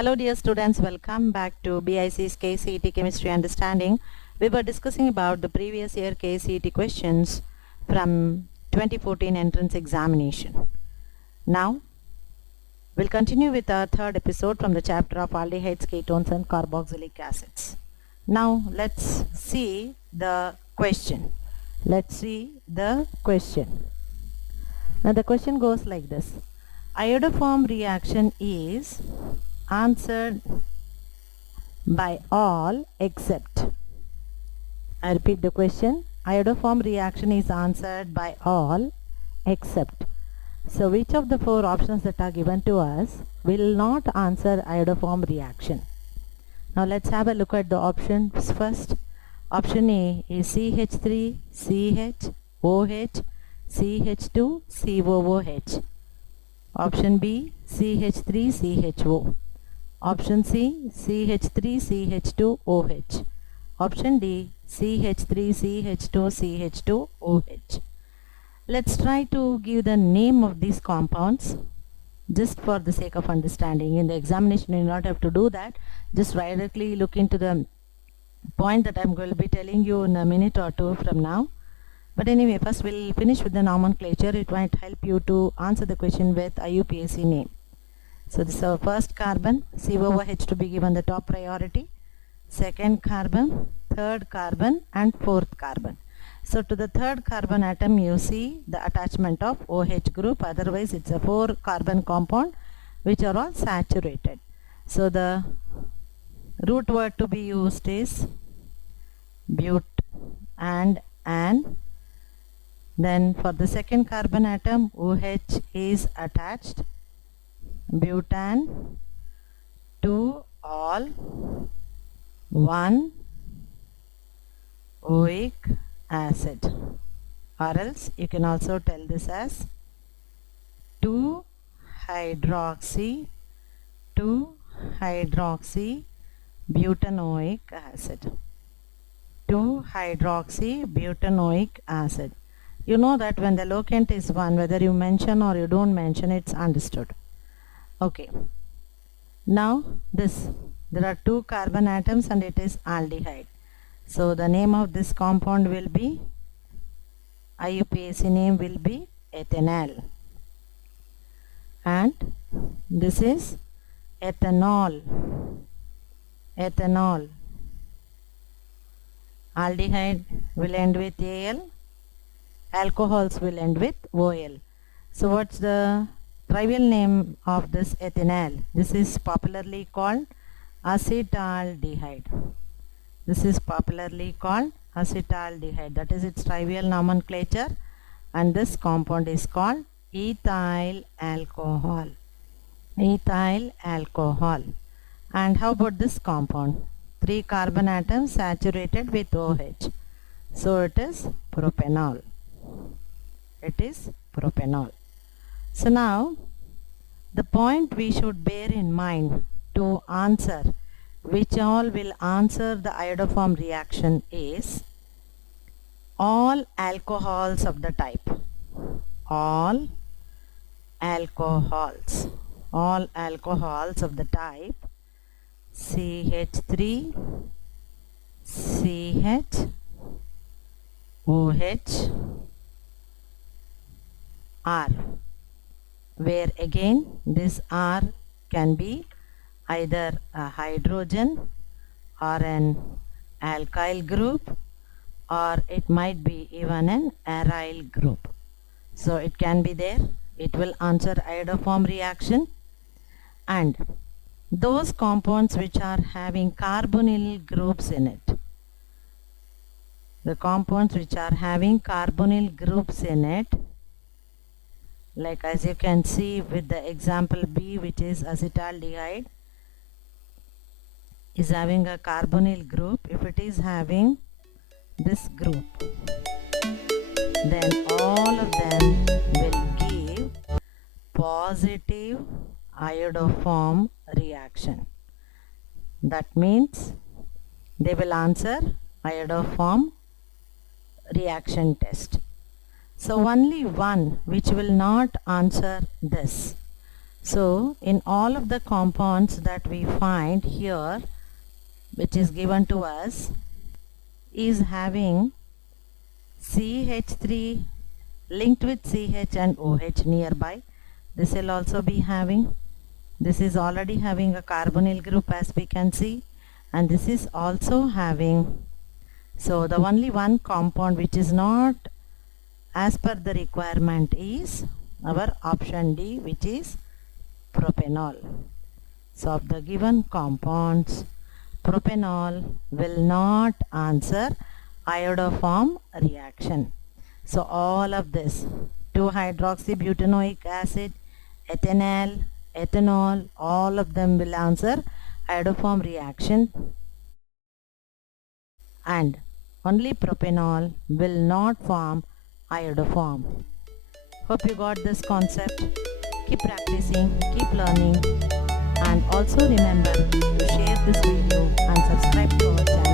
Hello dear students, welcome back to BIC's KCET Chemistry Understanding. We were discussing about the previous year KCET questions from 2014 entrance examination. Now we'll continue with our third episode from the chapter of aldehydes, ketones and carboxylic acids. Now let's see the question. Now the question goes like this. Iodoform reaction is answered by all except. I repeat the question. Iodoform reaction is answered by all except. So which of the four options that are given to us will not answer iodoform reaction? Now let's have a look at the options first. Option A is CH3, CH, OH, CH2, COOH. Option B, CH3, CHO. Option C, CH3, CH2OH. Option D, CH3, CH2, CH2OH. Let's try to give the name of these compounds just for the sake of understanding. In the examination you do not have to do that. Just directly look into the point that I'm going to be telling you in a minute or two from now. But anyway, first we'll finish with the nomenclature. It might help you to answer the question with IUPAC name. So this is our first carbon, COOH to be given the top priority, second carbon, third carbon and fourth carbon. So to the third carbon atom you see the attachment of OH group, otherwise it's a 4 carbon compound which are all saturated. So the root word to be used is but and an. Then for the second carbon atom OH is attached, butan, 2 all 1 oic acid, or else you can also tell this as 2 hydroxy butanoic acid. 2 hydroxy butanoic acid. You know that when the locant is 1, whether you mention or you don't mention, it's understood. Okay. Now there are 2 carbon atoms and it is aldehyde. So the name of this compound will be, IUPAC name will be ethanol. And this is ethanol. Aldehyde will end with Al. Alcohols will end with OL. So what's the trivial name of this ethanol? This is popularly called acetaldehyde. That is its trivial nomenclature, and this compound is called ethyl alcohol. And how about this compound? 3 carbon atoms saturated with OH. So it is propanol. So now the point we should bear in mind to answer which all will answer the iodoform reaction is all alcohols of the type. All alcohols of the type CH3, CH, OH, R, where again this R can be either a hydrogen or an alkyl group, or it might be even an aryl group. So it can be there. It will answer iodoform reaction. And those compounds which are having carbonyl groups in it, the compounds which are having carbonyl groups in it, like as you can see with the example B, which is acetaldehyde, is having a carbonyl group. If it is having this group, then all of them will give positive iodoform reaction. That means they will answer iodoform reaction test. So only one which will not answer this So in all of the compounds that we find here, which is given to us, is having CH3 linked with CH and OH nearby. This will also be having, this is already having a carbonyl group as we can see, and this is also having, so the only one compound which is not as per the requirement is our option D, which is propanol. So of the given compounds, propanol will not answer iodoform reaction. So all of this, 2-hydroxybutanoic acid, ethanol, ethanol, all of them will answer iodoform reaction, and only propanol will not form iodoform. Hope you got this concept. Keep practicing, keep learning, and also remember to share this video and subscribe to our channel.